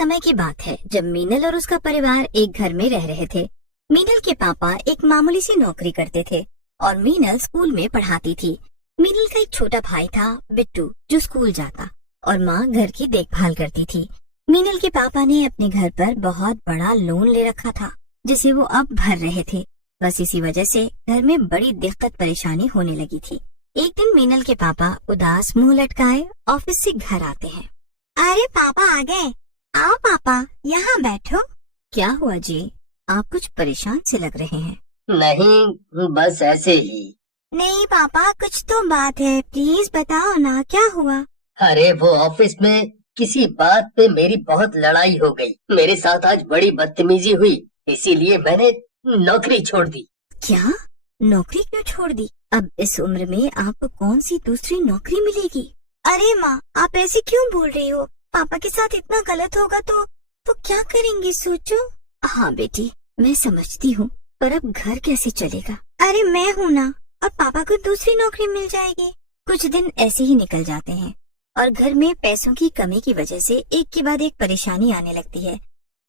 समय की बात है जब मीनल और उसका परिवार एक घर में रह रहे थे। मीनल के पापा एक मामूली सी नौकरी करते थे और मीनल स्कूल में पढ़ाती थी। मीनल का एक छोटा भाई था बिट्टू, जो स्कूल जाता, और माँ घर की देखभाल करती थी। मीनल के पापा ने अपने घर पर बहुत बड़ा लोन ले रखा था, जिसे वो अब भर रहे थे। बस इसी वजह से घर में बड़ी दिक्कत परेशानी होने लगी थी। एक दिन मीनल के पापा उदास मुंह लटकाए ऑफिस से घर आते हैं। अरे पापा आ गए, आओ पापा यहाँ बैठो। क्या हुआ जी, आप कुछ परेशान से लग रहे हैं। नहीं, बस ऐसे ही। नहीं पापा, कुछ तो बात है, प्लीज बताओ ना, क्या हुआ। अरे वो ऑफिस में किसी बात पे मेरी बहुत लड़ाई हो गई। मेरे साथ आज बड़ी बदतमीजी हुई, इसीलिए मैंने नौकरी छोड़ दी। क्या, नौकरी क्यों छोड़ दी? अब इस उम्र में आपको कौन सी दूसरी नौकरी मिलेगी? अरे माँ, आप ऐसे क्यों बोल रही हो? पापा के साथ इतना गलत होगा तो क्या करेंगी, सोचो। हाँ बेटी, मैं समझती हूँ, पर अब घर कैसे चलेगा? अरे मैं हूँ ना, अब पापा को दूसरी नौकरी मिल जाएगी। कुछ दिन ऐसे ही निकल जाते हैं और घर में पैसों की कमी की वजह से एक के बाद एक परेशानी आने लगती है।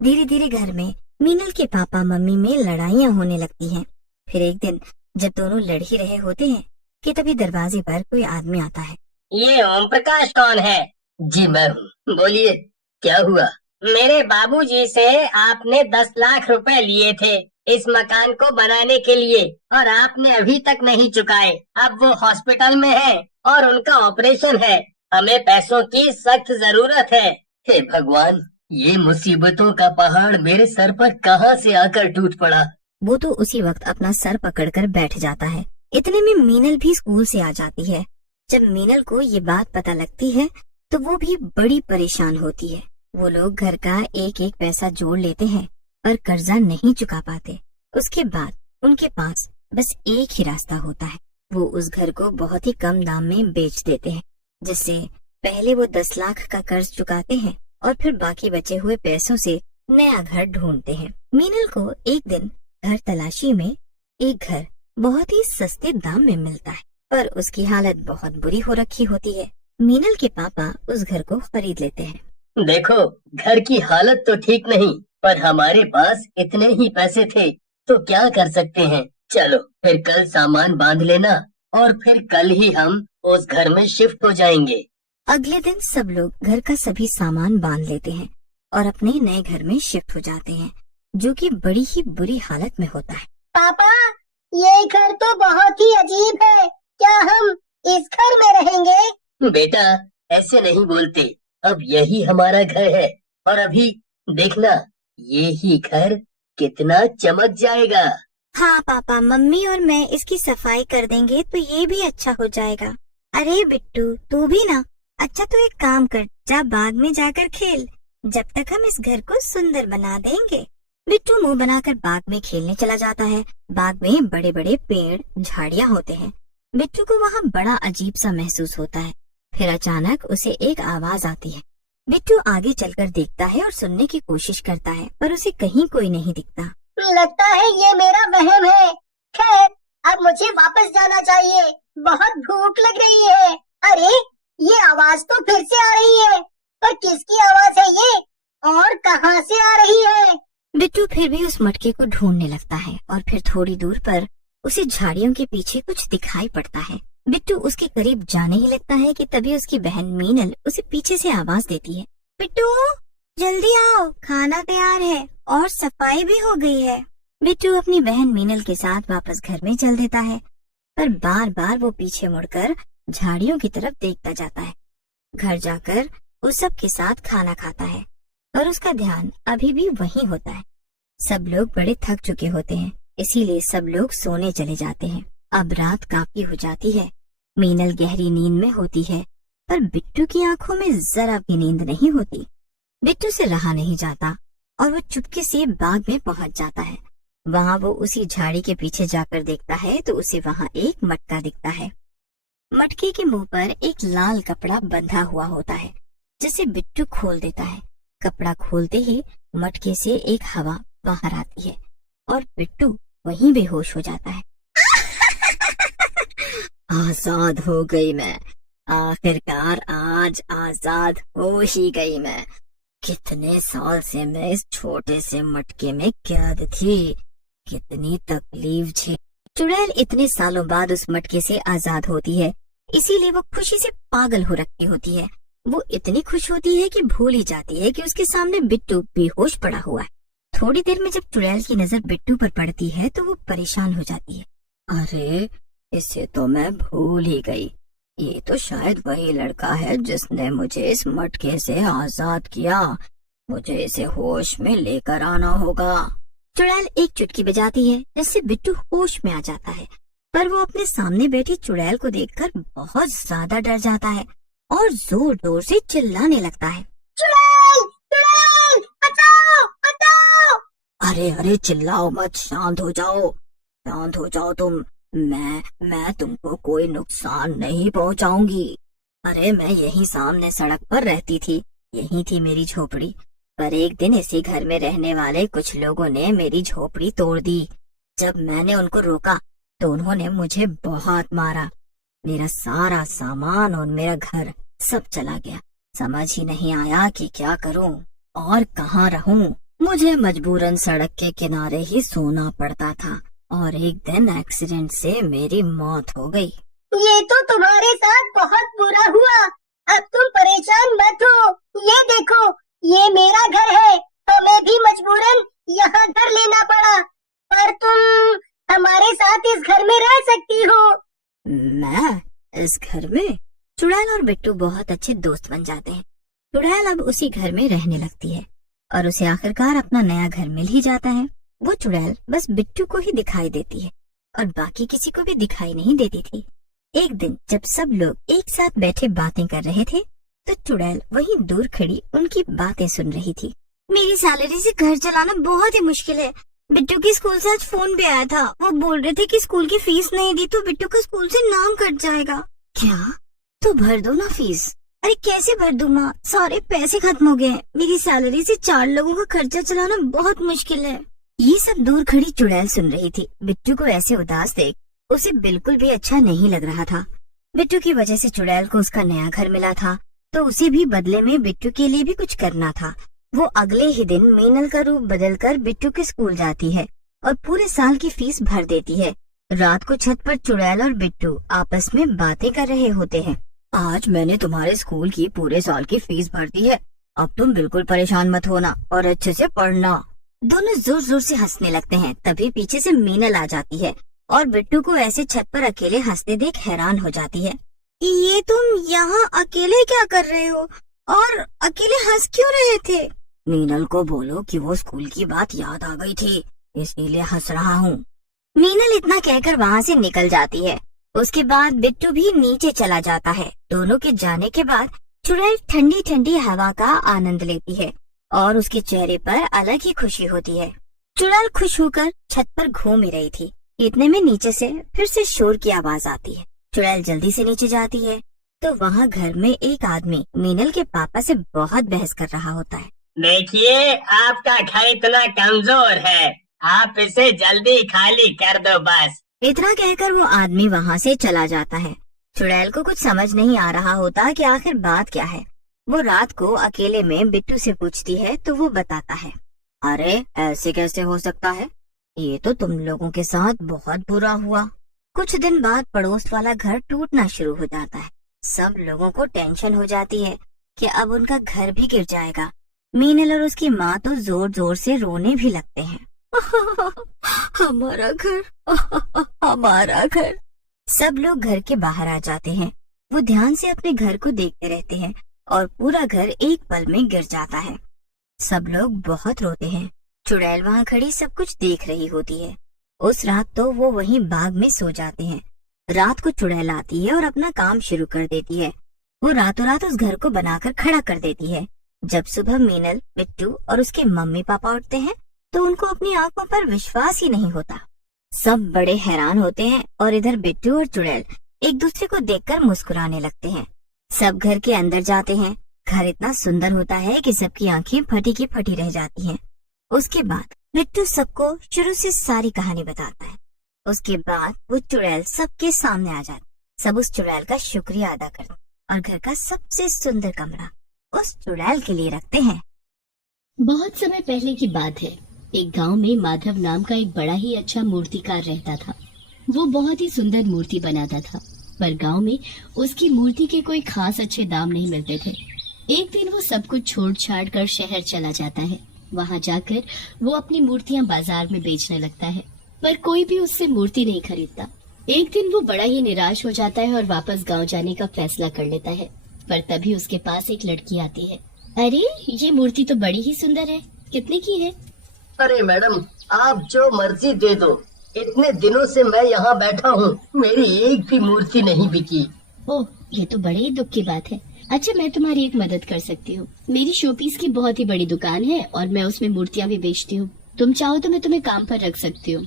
धीरे धीरे घर में मीनल के पापा मम्मी में लड़ाइयाँ होने लगती हैं। फिर एक दिन जब दोनों लड़ ही रहे होते हैं कि तभी दरवाजे पर कोई आदमी आता है। ये ओम प्रकाश कौन है? जी मैं हूँ, बोलिए क्या हुआ? मेरे बाबूजी से आपने 10 लाख रुपए लिए थे इस मकान को बनाने के लिए, और आपने अभी तक नहीं चुकाए। अब वो हॉस्पिटल में है और उनका ऑपरेशन है। हमें पैसों की सख्त जरूरत है। हे भगवान, ये मुसीबतों का पहाड़ मेरे सर पर कहाँ से आकर टूट पड़ा। वो तो उसी वक्त अपना सर पकड़कर बैठ जाता है। इतने में मीनल भी स्कूल से आ जाती है। जब मीनल को ये बात पता लगती है तो वो भी बड़ी परेशान होती है। वो लोग घर का एक एक पैसा जोड़ लेते हैं पर कर्जा नहीं चुका पाते। उसके बाद उनके पास बस एक ही रास्ता होता है, वो उस घर को बहुत ही कम दाम में बेच देते हैं, जिससे पहले वो 10 लाख का कर्ज चुकाते हैं और फिर बाकी बचे हुए पैसों से नया घर ढूंढते हैं। मीनल को एक दिन घर तलाशी में एक घर बहुत ही सस्ते दाम में मिलता है, पर उसकी हालत बहुत बुरी हो रखी होती है। मीनल के पापा उस घर को खरीद लेते हैं। देखो, घर की हालत तो ठीक नहीं, पर हमारे पास इतने ही पैसे थे तो क्या कर सकते हैं। चलो फिर कल सामान बांध लेना और फिर कल ही हम उस घर में शिफ्ट हो जाएंगे। अगले दिन सब लोग घर का सभी सामान बांध लेते हैं और अपने नए घर में शिफ्ट हो जाते हैं, जो कि बड़ी ही बुरी हालत में होता है। पापा, ये घर तो बहुत ही अजीब है, क्या हम इस घर में रहेंगे? बेटा, ऐसे नहीं बोलते, अब यही हमारा घर है और अभी देखना, ये ही घर कितना चमक जाएगा। हाँ पापा, मम्मी और मैं इसकी सफाई कर देंगे तो ये भी अच्छा हो जाएगा। अरे बिट्टू, तू भी ना। अच्छा तो एक काम कर, जा बाग में जाकर खेल, जब तक हम इस घर को सुंदर बना देंगे। बिट्टू मुंह बनाकर बाग में खेलने चला जाता है। बाग में बड़े बड़े पेड़ झाड़ियाँ होते हैं। बिट्टू को वहाँ बड़ा अजीब सा महसूस होता है। फिर अचानक उसे एक आवाज आती है। बिट्टू आगे चलकर देखता है और सुनने की कोशिश करता है, पर उसे कहीं कोई नहीं दिखता। लगता है ये मेरा वहम है। खैर, अब मुझे वापस जाना चाहिए, बहुत भूख लग रही है। अरे, ये आवाज तो फिर से आ रही है, पर किसकी आवाज है ये और कहाँ से आ रही है? बिट्टू फिर भी उस मटके को ढूंढने लगता है और फिर थोड़ी दूर पर उसे झाड़ियों के पीछे कुछ दिखाई पड़ता है। बिट्टू उसके करीब जाने ही लगता है कि तभी उसकी बहन मीनल उसे पीछे से आवाज देती है। बिट्टू, जल्दी आओ, खाना तैयार है और सफाई भी हो गई है। बिट्टू अपनी बहन मीनल के साथ वापस घर में चल देता है, पर बार बार वो पीछे मुड़कर झाड़ियों की तरफ देखता जाता है। घर जाकर उस सब के साथ खाना खाता है और उसका ध्यान अभी भी वहीं होता है। सब लोग बड़े थक चुके होते हैं, इसीलिए सब लोग सोने चले जाते हैं। अब रात काफी हो जाती है। मीनल गहरी नींद में होती है, पर बिट्टू की आंखों में जरा भी नींद नहीं होती। बिट्टू से रहा नहीं जाता और वो चुपके से बाग में पहुंच जाता है। वहाँ वो उसी झाड़ी के पीछे जाकर देखता है तो उसे वहाँ एक मटका दिखता है। मटके के मुंह पर एक लाल कपड़ा बंधा हुआ होता है, जिसे बिट्टू खोल देता है। कपड़ा खोलते ही मटके से एक हवा बाहर आती है और बिट्टू वहीं बेहोश हो जाता है। आजाद हो गई मैं, आखिरकार आज आजाद हो ही गई मैं। कितने साल से मैं इस छोटे से मटके में कैद थी, कितनी तकलीफ थी। चुड़ैल इतने सालों बाद उस मटके से आजाद होती है, इसीलिए वो खुशी से पागल हो रखी होती है। वो इतनी खुश होती है कि भूल ही जाती है कि उसके सामने बिट्टू बेहोश पड़ा हुआ है। थोड़ी देर में जब चुड़ैल की नजर बिट्टू पर पड़ती है तो वो परेशान हो जाती है। अरे, इसे तो मैं भूल ही गई। ये तो शायद वही लड़का है जिसने मुझे इस मटके से आजाद किया। मुझे इसे होश में लेकर आना होगा। चुड़ैल एक चुटकी बजाती है जिससे बिट्टू होश में आ जाता है, पर वो अपने सामने बैठी चुड़ैल को देखकर बहुत ज्यादा डर जाता है और जोर जोर से चिल्लाने लगता है। चुड़ैल, चुड़ैल, बचाओ, बचाओ। अरे अरे, चिल्लाओ मत, शांत हो जाओ, शांत हो जाओ तुम। मैं तुमको कोई नुकसान नहीं पहुंचाऊंगी। अरे, मैं यहीं सामने सड़क पर रहती थी, यही थी मेरी झोपड़ी। पर एक दिन इसी घर में रहने वाले कुछ लोगों ने मेरी झोपड़ी तोड़ दी। जब मैंने उनको रोका तो उन्होंने मुझे बहुत मारा। मेरा सारा सामान और मेरा घर सब चला गया। समझ ही नहीं आया कि क्या करूं और कहाँ रहूं। मुझे मजबूरन सड़क के किनारे ही सोना पड़ता था और एक दिन एक्सीडेंट से मेरी मौत हो गई। ये तो तुम्हारे साथ बहुत बुरा हुआ। अब तुम परेशान मत हो। ये देखो, ये मेरा घर है, हमें भी मजबूरन यहाँ घर लेना पड़ा, पर तुम हमारे साथ इस घर में रह सकती हो। मैं इस घर में? चुड़ैल और बिट्टू बहुत अच्छे दोस्त बन जाते हैं। चुड़ैल अब उसी घर में रहने लगती है और उसे आखिरकार अपना नया घर मिल ही जाता है। वो चुड़ैल बस बिट्टू को ही दिखाई देती है और बाकी किसी को भी दिखाई नहीं देती थी। एक दिन जब सब लोग एक साथ बैठे बातें कर रहे थे तो चुड़ैल वहीं दूर खड़ी उनकी बातें सुन रही थी। मेरी सैलरी से घर चलाना बहुत ही मुश्किल है। बिट्टू की स्कूल से आज फोन भी आया था। वो बोल रहे थे कि स्कूल की फीस नहीं दी तो बिट्टू का स्कूल से नाम कट जाएगा। क्या? तो भर दो ना फीस। अरे कैसे भर दूं माँ, सारे पैसे खत्म हो गए। मेरी सैलरी से 4 लोगों का खर्चा चलाना बहुत मुश्किल है। ये सब दूर खड़ी चुड़ैल सुन रही थी। बिट्टू को ऐसे उदास देख उसे बिल्कुल भी अच्छा नहीं लग रहा था। बिट्टू की वजह से चुड़ैल को उसका नया घर मिला था, तो उसे भी बदले में बिट्टू के लिए भी कुछ करना था। वो अगले ही दिन मीनल का रूप बदलकर बिट्टू के स्कूल जाती है और पूरे साल की फीस भर देती है। रात को छत पर चुड़ैल और बिट्टू आपस में बातें कर रहे होते हैं। आज मैंने तुम्हारे स्कूल की पूरे साल की फीस भर दी है। अब तुम बिल्कुल परेशान मत होना और अच्छे से पढ़ना। दोनों जोर जोर से हंसने लगते हैं। तभी पीछे से मीनल आ जाती है और बिट्टू को ऐसे छत पर अकेले हंसते देख हैरान हो जाती है। ये तुम यहाँ अकेले क्या कर रहे हो और अकेले हंस क्यों रहे थे? मीनल को बोलो कि वो स्कूल की बात याद आ गई थी, इसीलिए हंस रहा हूँ। मीनल इतना कहकर वहाँ से निकल जाती है। उसके बाद बिट्टू भी नीचे चला जाता है। दोनों के जाने के बाद चुड़ैल ठंडी ठंडी हवा का आनंद लेती है और उसके चेहरे पर अलग ही खुशी होती है। चुड़ैल खुश होकर छत पर घूम ही रही थी। इतने में नीचे से फिर से शोर की आवाज आती है। चुड़ैल जल्दी से नीचे जाती है तो वहाँ घर में एक आदमी मीनल के पापा से बहुत बहस कर रहा होता है। देखिए, आपका घर इतना कमजोर है, आप इसे जल्दी खाली कर दो बस। इतना कहकर वो आदमी वहाँ से चला जाता है। चुड़ैल को कुछ समझ नहीं आ रहा होता कि आखिर बात क्या है। वो रात को अकेले में बिट्टू से पूछती है तो वो बताता है, अरे ऐसे कैसे हो सकता है, ये तो तुम लोगों के साथ बहुत बुरा हुआ। कुछ दिन बाद पड़ोस वाला घर टूटना शुरू हो जाता है। सब लोगों को टेंशन हो जाती है कि अब उनका घर भी गिर जाएगा। मीनल और उसकी माँ तो जोर जोर से रोने भी लगते हैं। हमारा घर, हमारा घर। सब लोग घर के बाहर आ जाते हैं। वो ध्यान से अपने घर को देखते रहते हैं और पूरा घर एक पल में गिर जाता है। सब लोग बहुत रोते हैं। चुड़ैल वहाँ खड़ी सब कुछ देख रही होती है। उस रात तो वो वहीं बाग में सो जाते हैं। रात को चुड़ैल आती है और अपना काम शुरू कर देती है। वो रातों रात उस घर को बनाकर खड़ा कर देती है। जब सुबह मीनल, बिट्टू और उसके मम्मी पापा उठते हैं तो उनको अपनी आंखों पर विश्वास ही नहीं होता। सब बड़े हैरान होते हैं और इधर बिट्टू और चुड़ैल एक दूसरे को देखकर मुस्कुराने लगते हैं। सब घर के अंदर जाते हैं। घर इतना सुंदर होता है कि सबकी आंखें फटी की फटी रह जाती हैं। उसके बाद बिट्टू सबको शुरू से सारी कहानी बताता है। उसके बाद वो चुड़ैल सबके सामने आ जाती। सब उस चुड़ैल का शुक्रिया अदा करते और घर का सबसे सुंदर कमरा उस चुड़ैल के लिए रखते हैं। बहुत समय पहले की बात है। एक गांव में माधव नाम का एक बड़ा ही अच्छा मूर्तिकार रहता था। वो बहुत ही सुंदर मूर्ति बनाता था, पर गांव में उसकी मूर्ति के कोई खास अच्छे दाम नहीं मिलते थे। एक दिन वो सब कुछ छोड़ छाड़ कर शहर चला जाता है। वहां जाकर वो अपनी मूर्तियां बाजार में बेचने लगता है, पर कोई भी उससे मूर्ति नहीं खरीदता। एक दिन वो बड़ा ही निराश हो जाता है और वापस गांव जाने का फैसला कर लेता है। पर तभी उसके पास एक लड़की आती है। अरे, ये मूर्ति तो बड़ी ही सुंदर है, कितने की है? अरे मैडम, आप जो मर्जी दे दो। इतने दिनों से मैं यहाँ बैठा हूँ, मेरी एक भी मूर्ति नहीं बिकी। ओह, ये तो बड़े ही दुख की बात है। अच्छा, मैं तुम्हारी एक मदद कर सकती हूँ। मेरी शोपीस की बहुत ही बड़ी दुकान है और मैं उसमें मूर्तियाँ भी बेचती हूँ। तुम चाहो तो मैं तुम्हें काम पर रख सकती हूँ।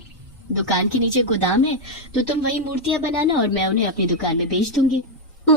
दुकान के नीचे गोदाम है, तो तुम वही मूर्तियाँ बनाना और मैं उन्हें अपनी दुकान में बेच दूंगी।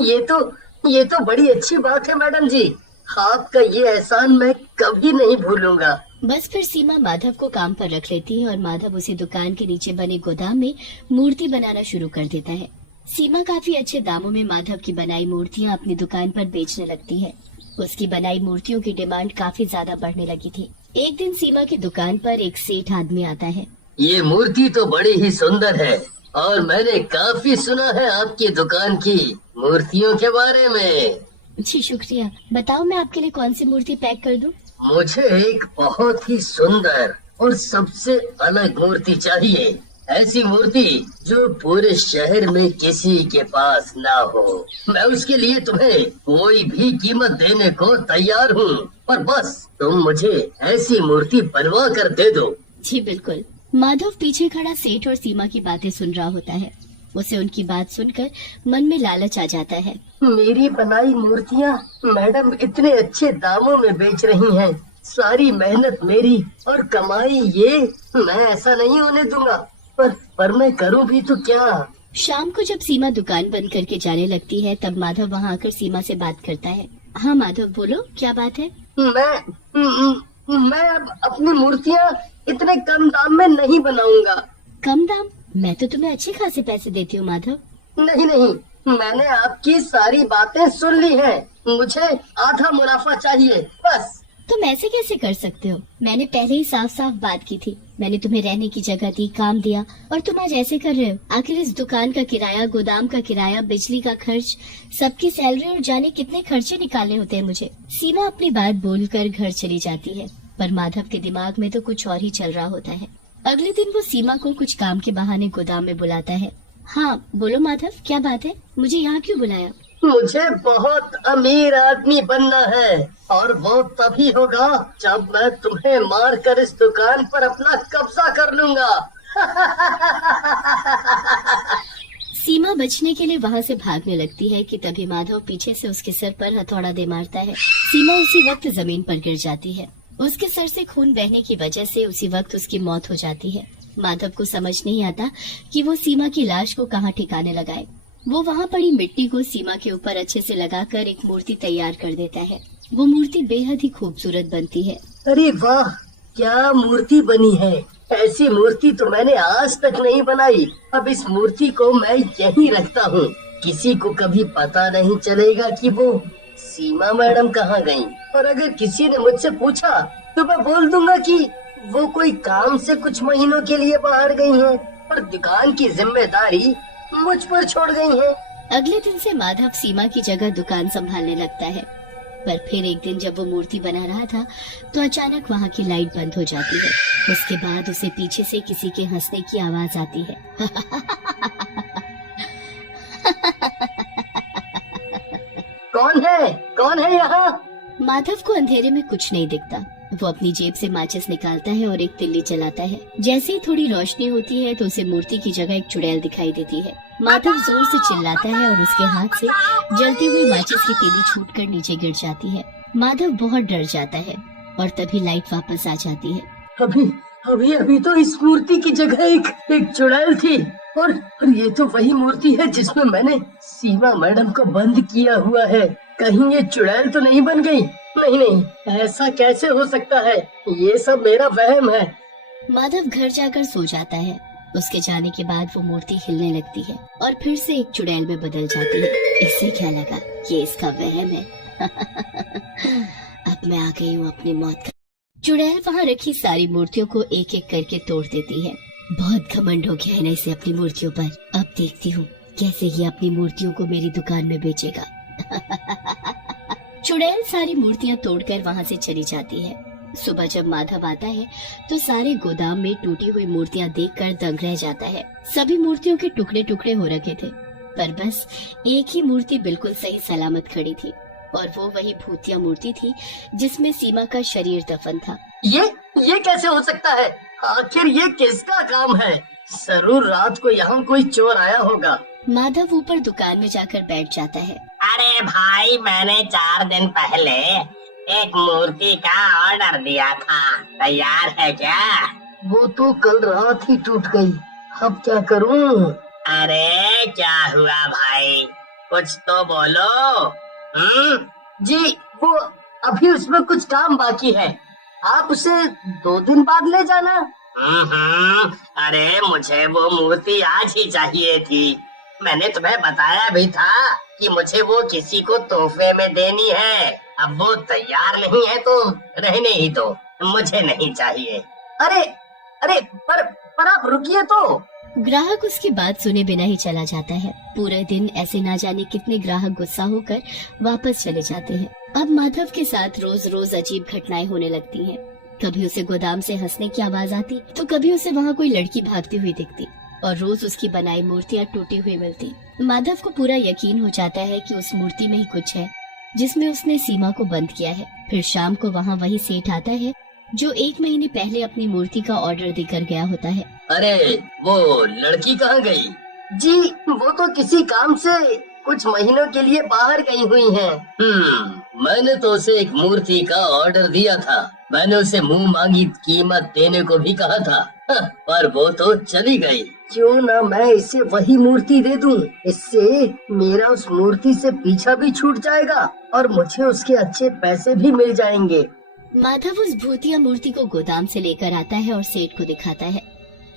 ये तो बड़ी अच्छी बात है मैडम जी। आपका ये एहसान मैं कभी नहीं भूलूंगा। बस फिर सीमा माधव को काम पर रख लेती है और माधव उसी दुकान के नीचे बने गोदाम में मूर्ति बनाना शुरू कर देता है। सीमा काफी अच्छे दामों में माधव की बनाई मूर्तियां अपनी दुकान पर बेचने लगती है। उसकी बनाई मूर्तियों की डिमांड काफी ज्यादा बढ़ने लगी थी। एक दिन सीमा की दुकान पर एक सेठ आदमी आता है। ये मूर्ति तो बड़ी ही सुंदर है और मैंने काफी सुना है आपकी दुकान की मूर्तियों के बारे में। जी शुक्रिया। बताओ, मैं आपके लिए कौन सी मूर्ति पैक कर दूं? मुझे एक बहुत ही सुंदर और सबसे अलग मूर्ति चाहिए। ऐसी मूर्ति जो पूरे शहर में किसी के पास ना हो। मैं उसके लिए तुम्हें कोई भी कीमत देने को तैयार हूँ, पर बस तुम मुझे ऐसी मूर्ति बनवा कर दे दो। जी बिल्कुल। माधव पीछे खड़ा सेठ और सीमा की बातें सुन रहा होता है। उसे उनकी बात सुनकर मन में लालच आ जाता है। मेरी बनाई मूर्तियाँ मैडम इतने अच्छे दामों में बेच रही हैं। सारी मेहनत मेरी और कमाई ये, मैं ऐसा नहीं होने दूंगा। पर मैं करूँ भी तो क्या? शाम को जब सीमा दुकान बंद करके जाने लगती है, तब माधव वहाँ आकर सीमा से बात करता है। हाँ माधव, बोलो, क्या बात है? मैं अब अपनी मूर्तियाँ इतने कम दाम में नहीं बनाऊंगा। कम दाम? मैं तो तुम्हें अच्छे खासे पैसे देती हूँ माधव। नहीं, मैंने आपकी सारी बातें सुन ली हैं। मुझे आधा मुनाफा चाहिए बस। तुम ऐसे कैसे कर सकते हो? मैंने पहले ही साफ साफ बात की थी। मैंने तुम्हें रहने की जगह दी, काम दिया, और तुम आज ऐसे कर रहे हो। आखिर इस दुकान का किराया, गोदाम का किराया, बिजली का खर्च, सबकी सैलरी और जाने कितने खर्चे निकालने होते हैं मुझे। सीमा अपनी बात बोलकर घर चली जाती है, पर माधव के दिमाग में तो कुछ और ही चल रहा होता है। अगले दिन वो सीमा को कुछ काम के बहाने गोदाम में बुलाता है। हाँ बोलो माधव, क्या बात है? मुझे यहाँ क्यों बुलाया? मुझे बहुत अमीर आदमी बनना है और वो तभी होगा जब मैं तुम्हें मार कर इस दुकान पर अपना कब्जा कर लूंगा। सीमा बचने के लिए वहाँ से भागने लगती है कि तभी माधव पीछे से उसके सर पर हथौड़ा दे मारता है। सीमा उसी वक्त जमीन पर गिर जाती है। उसके सर से खून बहने की वजह से उसी वक्त उसकी मौत हो जाती है। माधव को समझ नहीं आता कि वो सीमा की लाश को कहाँ ठिकाने लगाए। वो वहाँ पड़ी मिट्टी को सीमा के ऊपर अच्छे से लगाकर एक मूर्ति तैयार कर देता है। वो मूर्ति बेहद ही खूबसूरत बनती है। अरे वाह, क्या मूर्ति बनी है! ऐसी मूर्ति तो मैंने आज तक नहीं बनाई। अब इस मूर्ति को मैं यहीं रखता हूँ। किसी को कभी पता नहीं चलेगा कि वो सीमा मैडम कहाँ गई। और अगर किसी ने मुझसे पूछा तो मैं बोल दूंगा कि वो कोई काम से कुछ महीनों के लिए बाहर गई हैं और दुकान की जिम्मेदारी मुझ पर छोड़ गई है। अगले दिन से माधव सीमा की जगह दुकान संभालने लगता है। पर फिर एक दिन जब वो मूर्ति बना रहा था तो अचानक वहाँ की लाइट बंद हो जाती है। उसके बाद उसे पीछे से किसी के हंसने की आवाज आती है। कौन है यहाँ? माधव को अंधेरे में कुछ नहीं दिखता। वो अपनी जेब से माचिस निकालता है और एक तिल्ली जलाता है। जैसे ही थोड़ी रोशनी होती है तो उसे मूर्ति की जगह एक चुड़ैल दिखाई देती है। माधव जोर से चिल्लाता है और उसके हाथ से जलती हुई माचिस की तीली छूटकर नीचे गिर जाती है। माधव बहुत डर जाता है और तभी लाइट वापस आ जाती है। अभी तो इस मूर्ति की जगह एक चुड़ैल थी और ये तो वही मूर्ति है जिसमें मैंने सीमा मैडम को बंद किया हुआ है। कहीं ये चुड़ैल तो नहीं बन गई? नहीं, ऐसा कैसे हो सकता है? ये सब मेरा वहम है। माधव घर जाकर सो जाता है। उसके जाने के बाद वो मूर्ति हिलने लगती है और फिर से एक चुड़ैल में बदल जाती है। इससे क्या लगा, ये इसका वहम है। अब मैं आ गई हूँ अपनी मौत का चुड़ैल वहाँ रखी सारी मूर्तियों को एक एक करके तोड़ देती है। बहुत घमंड हो गया है ना इसे अपनी मूर्तियों पर। अब देखती हूँ कैसे ये अपनी मूर्तियों को मेरी दुकान में बेचेगा। चुड़ैल सारी मूर्तियाँ तोड़कर वहाँ से चली जाती है। सुबह जब माधव आता है तो सारे गोदाम में टूटी हुई मूर्तियाँ देखकर दंग रह जाता है। सभी मूर्तियों के टुकड़े टुकड़े हो रखे थे, पर बस एक ही मूर्ति बिल्कुल सही सलामत खड़ी थी, और वो वही भूतिया मूर्ति थी जिसमें सीमा का शरीर दफन था। ये कैसे हो सकता है? आखिर ये किसका काम है? जरूर रात को यहाँ कोई चोर आया होगा। माधव ऊपर दुकान में जाकर बैठ जाता है। अरे भाई, मैंने 4 दिन पहले एक मूर्ति का ऑर्डर दिया था, तैयार है क्या? वो तो कल रात ही टूट गई, अब क्या करूं? अरे क्या हुआ भाई, कुछ तो बोलो। जी, वो अभी उसमें कुछ काम बाकी है, आप उसे 2 दिन बाद ले जाना। अरे मुझे वो मूर्ति आज ही चाहिए थी। मैंने तुम्हें बताया भी था कि मुझे वो किसी को तोहफे में देनी है। अब वो तैयार नहीं है तो रहने ही दो, मुझे नहीं चाहिए। अरे पर आप रुकिए तो। ग्राहक उसकी बात सुने बिना ही चला जाता है। पूरे दिन ऐसे ना जाने कितने ग्राहक गुस्सा होकर वापस चले जाते हैं। अब माधव के साथ रोज रोज अजीब घटनाएं होने लगती हैं। कभी उसे गोदाम से हंसने की आवाज आती तो कभी उसे वहाँ कोई लड़की भागती हुई दिखती, और रोज उसकी बनाई मूर्तियाँ टूटी हुई मिलती। माधव को पूरा यकीन हो जाता है कि उस मूर्ति में ही कुछ है जिसमें उसने सीमा को बंद किया है। फिर शाम को वहाँ वही सेठ आता है जो 1 महीने पहले अपनी मूर्ति का ऑर्डर देकर गया होता है। अरे वो लड़की कहाँ गई? जी, वो तो किसी काम से कुछ महीनों के लिए बाहर गई हुई हैं। मैंने तो उसे एक मूर्ति का ऑर्डर दिया था। मैंने उसे मुंह मांगी कीमत देने को भी कहा था, पर वो तो चली गई। क्यों ना मैं इसे वही मूर्ति दे दूं? इससे मेरा उस मूर्ति से पीछा भी छूट जाएगा और मुझे उसके अच्छे पैसे भी मिल जाएंगे। माधव उस भूतिया मूर्ति को गोदाम से लेकर आता है और सेठ को दिखाता है।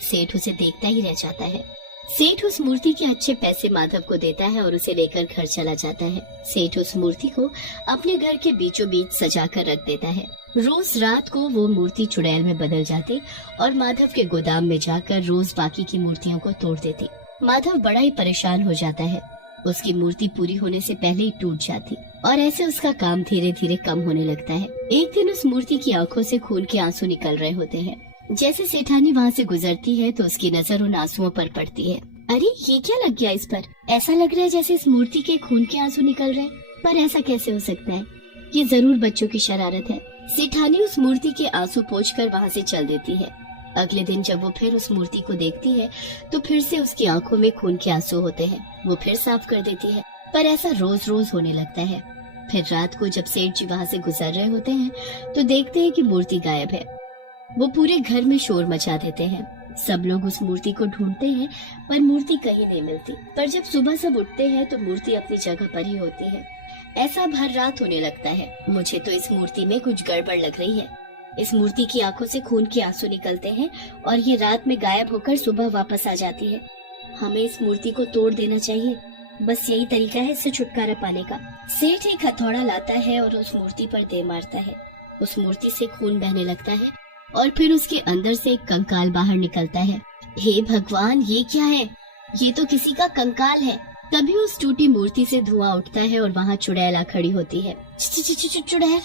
सेठ उसे देखता ही रह जाता है। सेठ उस मूर्ति के अच्छे पैसे माधव को देता है और उसे लेकर घर चला जाता है। सेठ उस मूर्ति को अपने घर के बीचों बीच सजा कर रख देता है। रोज रात को वो मूर्ति चुड़ैल में बदल जाती और माधव के गोदाम में जाकर रोज बाकी की मूर्तियों को तोड़ देती। माधव बड़ा ही परेशान हो जाता है। उसकी मूर्ति पूरी होने से पहले ही टूट जाती और ऐसे उसका काम धीरे धीरे कम होने लगता है। एक दिन उस मूर्ति की आंखों से खून के आंसू निकल रहे होते हैं। जैसे सेठानी वहाँ से गुजरती है तो उसकी नजर उन आंसुओं पर पड़ती है। अरे ये क्या लग गया इस पर? ऐसा लग रहा है जैसे इस मूर्ति के खून के आंसू निकल रहे, पर ऐसा कैसे हो सकता है? ये जरूर बच्चों की शरारत है। सेठानी उस मूर्ति के आंसू पोंछकर वहाँ से चल देती है। अगले दिन जब वो फिर उस मूर्ति को देखती है तो फिर से उसकी आंखों में खून के आंसू होते हैं। वो फिर साफ कर देती है, पर ऐसा रोज रोज होने लगता है। फिर रात को जब सेठ जी वहाँ से गुजर रहे होते हैं तो देखते हैं कि मूर्ति गायब है। वो पूरे घर में शोर मचा देते हैं। सब लोग उस मूर्ति को ढूंढते हैं पर मूर्ति कहीं नहीं मिलती। पर जब सुबह सब उठते हैं तो मूर्ति अपनी जगह पर ही होती है। ऐसा भर रात होने लगता है। मुझे तो इस मूर्ति में कुछ गड़बड़ लग रही है। इस मूर्ति की आंखों से खून के आंसू निकलते हैं और ये रात में गायब होकर सुबह वापस आ जाती है। हमें इस मूर्ति को तोड़ देना चाहिए, बस यही तरीका है इससे छुटकारा पाने का। सेठ एक हथौड़ा लाता है और उस मूर्ति पर दे मारता है। उस मूर्ति से खून बहने लगता है और फिर उसके अंदर से एक कंकाल बाहर निकलता है। हे भगवान, ये क्या है? ये तो किसी का कंकाल है। तभी उस टूटी मूर्ति से धुआं उठता है और वहाँ चुड़ैल आ खड़ी होती है। चुड़ैल,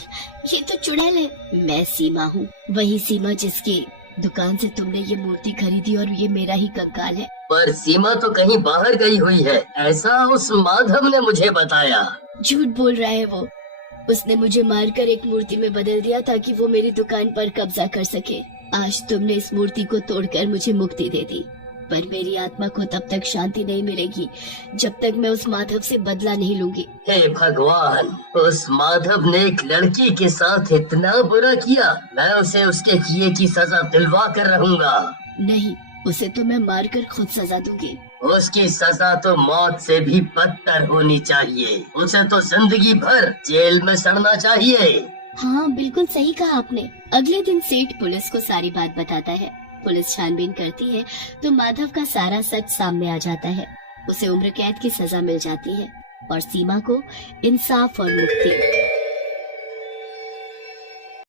ये तो चुड़ैल है। मैं सीमा हूँ, वही सीमा जिसकी दुकान से तुमने ये मूर्ति खरीदी और ये मेरा ही कंकाल है। पर सीमा तो कहीं बाहर गई हुई है, ऐसा उस माधव ने मुझे बताया। झूठ बोल रहा है वो। उसने मुझे मारकर एक मूर्ति में बदल दिया ताकि वो मेरी दुकान पर कब्जा कर सके। आज तुमने इस मूर्ति को तोड़कर मुझे मुक्ति दे दी, पर मेरी आत्मा को तब तक शांति नहीं मिलेगी जब तक मैं उस माधव से बदला नहीं लूंगी। हे भगवान, उस माधव ने एक लड़की के साथ इतना बुरा किया। मैं उसे उसके किए की सजा दिलवा कर रहूंगा। नहीं, उसे तो मैं मारकर खुद सजा दूंगी। उसकी सजा तो मौत से भी बदतर होनी चाहिए। उसे तो जिंदगी भर जेल में सड़ना चाहिए। हाँ, बिल्कुल सही कहा आपने। अगले दिन सेठ पुलिस को सारी बात बताता है। पुलिस छानबीन करती है तो माधव का सारा सच सामने आ जाता है। उसे उम्र कैद की सजा मिल जाती है और सीमा को इंसाफ और मुक्ति।